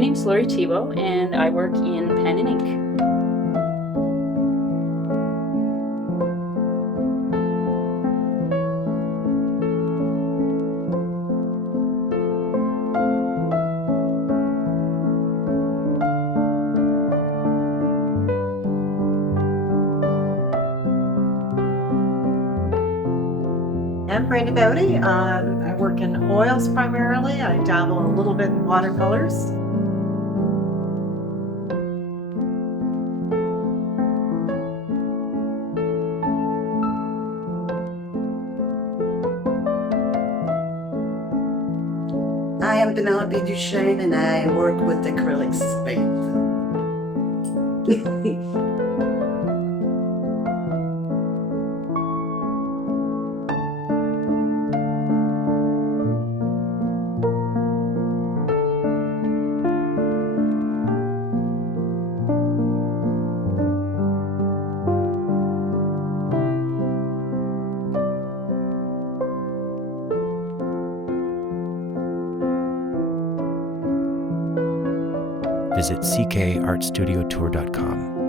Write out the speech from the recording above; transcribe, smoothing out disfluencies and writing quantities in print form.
name's Lorie Thibault, and I work in pen and ink. I'm Brenda Baute. I work in oils primarily. I dabble a little bit in watercolors. I am Penelope Duchesne and I work with acrylics paint. Visit ckartstudiotour.com.